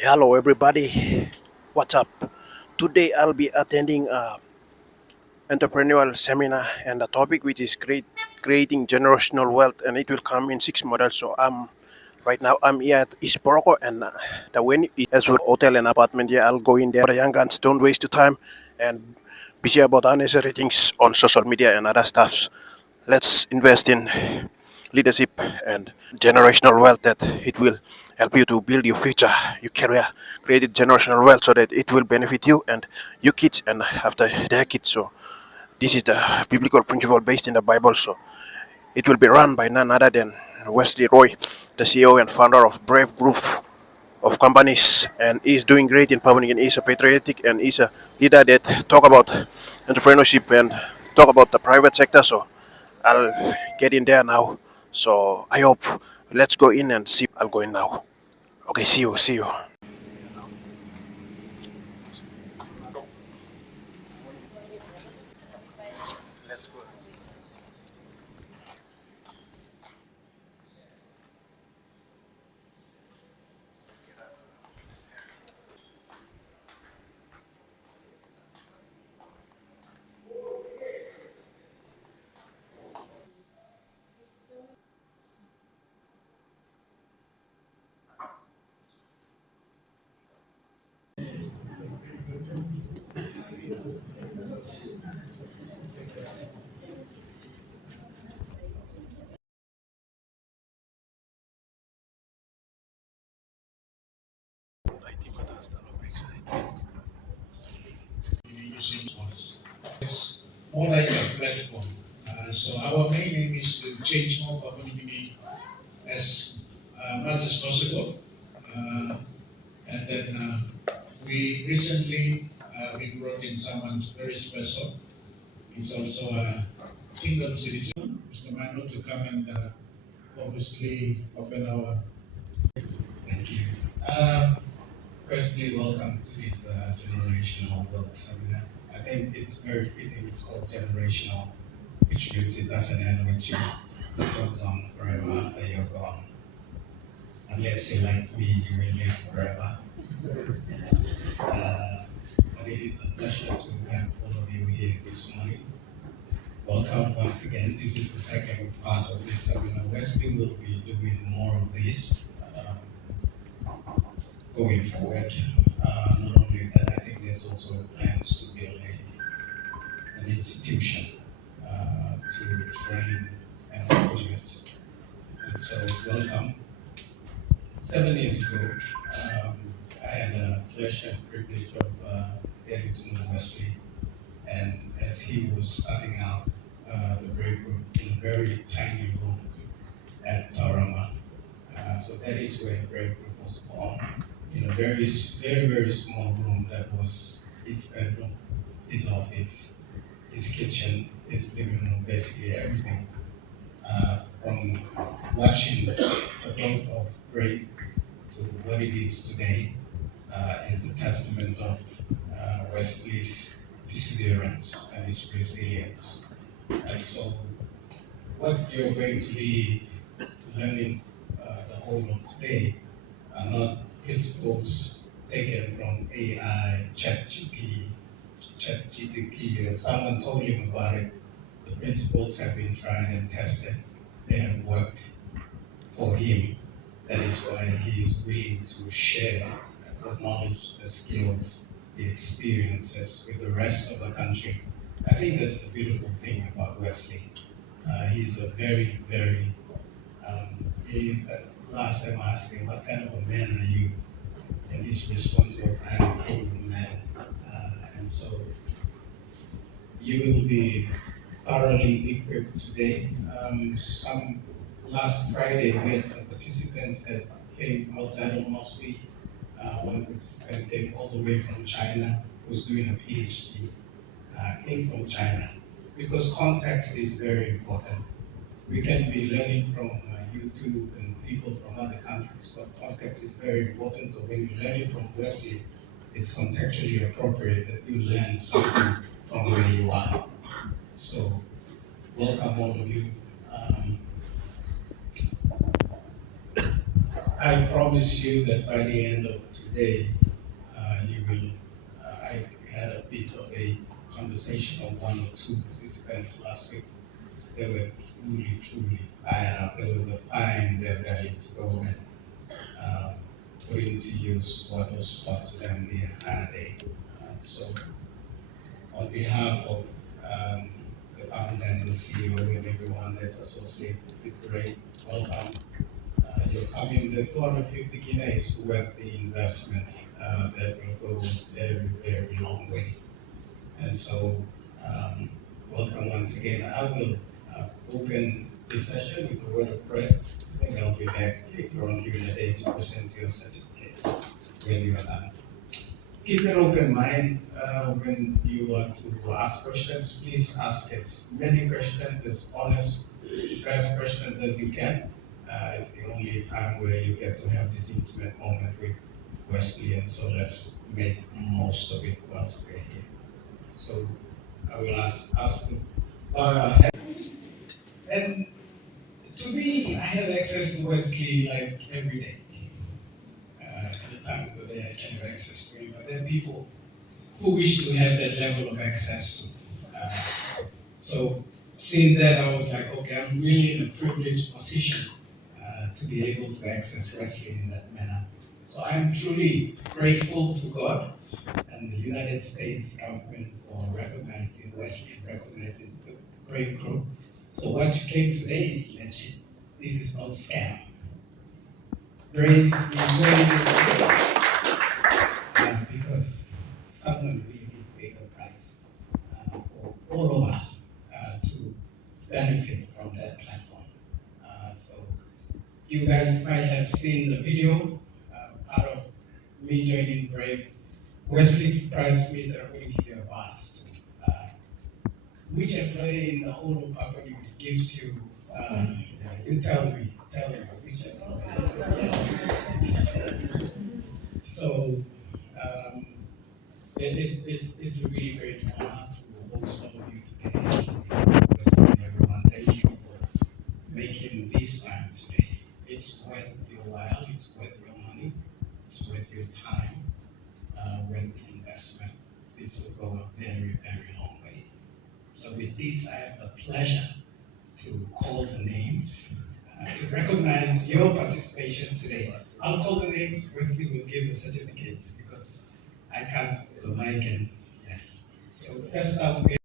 Hello, everybody. What's up? Today I'll be attending a entrepreneurial seminar, and the topic which is creating generational wealth, and it will come in six models. So right now I'm here at East Boroko, and the venue is as well hotel and apartment. Yeah, I'll go in there. The young guns don't waste your time and busy about unnecessary things on social media and other stuffs. Let's invest in leadership and generational wealth that it will help you to build your future, your career, create generational wealth so that it will benefit you and your kids and after their kids. So this is the biblical principle based in the Bible. So it will be run by none other than Wesley Roy, the CEO and founder of Brave Group of companies, and he's doing great in public, and he's a patriotic and he's a leader that talk about entrepreneurship and talk about the private sector. So I'll get in there now. So I hope let's go in and see. I'll go in now. Okay, see you. Using ones. It's more like a platform. So our main aim is to change more community as much as possible. Uh, and then we recently we brought in someone very special. He's also a kingdom citizen, Mr. Mano, to come and obviously open our. Thank you. Firstly, welcome to this generational wealth seminar. I think it's very fitting. It's called generational, which means it doesn't end with you. It goes on forever after you're gone. Unless you're like me, you will live forever. Uh, but it is a pleasure to have all of you here this morning. Welcome once again. This is the second part of this seminar. Wesley will be doing more of this going forward. Not only that, I think there's also plans to build an institution to train entrepreneurs. And so, welcome. 7 years ago, um, I had a pleasure and privilege of getting to know Wesley. And as he was starting out the Brave Group in a very tiny room at Tauranga. So that is where Brave Group was born, in a very small room that was his bedroom, his office, his kitchen, his living room, basically everything. From watching the growth of Brave to what it is today is a testament of Wesley's perseverance and his resilience. And so, what you're going to be learning the whole of today are not principles taken from AI, ChatGPT, or someone told him about it. The principles have been tried and tested. They have worked for him. That is why he is willing to share the knowledge, the skills, the experiences with the rest of the country. I think that's the beautiful thing about Wesley. He's a very, last time I asked him, what kind of a man are you? And his response was, I'm a kingdom man. And so you will be thoroughly equipped today. Some last Friday, we had some participants that came outside of Mosby. One participant came all the way from China, who's doing a PhD, came from China. Because context is very important. We can be learning from YouTube and people from other countries, but context is very important. So when you're learning from Wesley, it's contextually appropriate that you learn something from where you are. So welcome all of you. I promise you that by the end of today, you will. I had a bit of a conversation with one or two participants last week. They were truly fired up. There was a fire they're ready to go and uh, put into use what was taught to them the entire day. So, on behalf of um, the founder and the CEO and everyone that's associated with Great, welcome. You're coming the 250 Kina is worth the investment that will go very long way. And so, um, welcome once again. I will open this session with a word of prayer. I think I'll be back later on during the day to present your certificates when you are done. Keep an open mind when you want to ask questions. Please ask as many questions, as honest, best questions as you can. It's the only time where you get to have this intimate moment with Wesley, and so let's make most of it whilst we're here. So I will ask them. And to me, I have access to Wesley like every day. Any time of the day, I can have access to him. But there are people who wish to have that level of access to. So seeing that, I was like, okay, I'm really in a privileged position to be able to access Wesley in that manner. So I'm truly grateful to God and the United States government for recognizing Wesley and recognizing the Brave Group. So what you came today is legit. This is not scam. Brave is very because someone really paid the price for all of us to benefit from that platform. So you guys might have seen the video, part of me joining Brave. Wesley's price means that I'm going to give you a bus to which employee in the whole of Papua New Guinea gives you, you tell me which employee. Yeah. So um, it's a really great honor to host all of you today. Everyone, thank you for making this time today. It's worth your while, it's worth your money, it's worth your time, worth the investment. This will go a very long way. So with this, I have the pleasure to call the names, to recognize your participation today. I'll call the names, Wesley will give the certificates because I can't with the mic and yes. So first up, we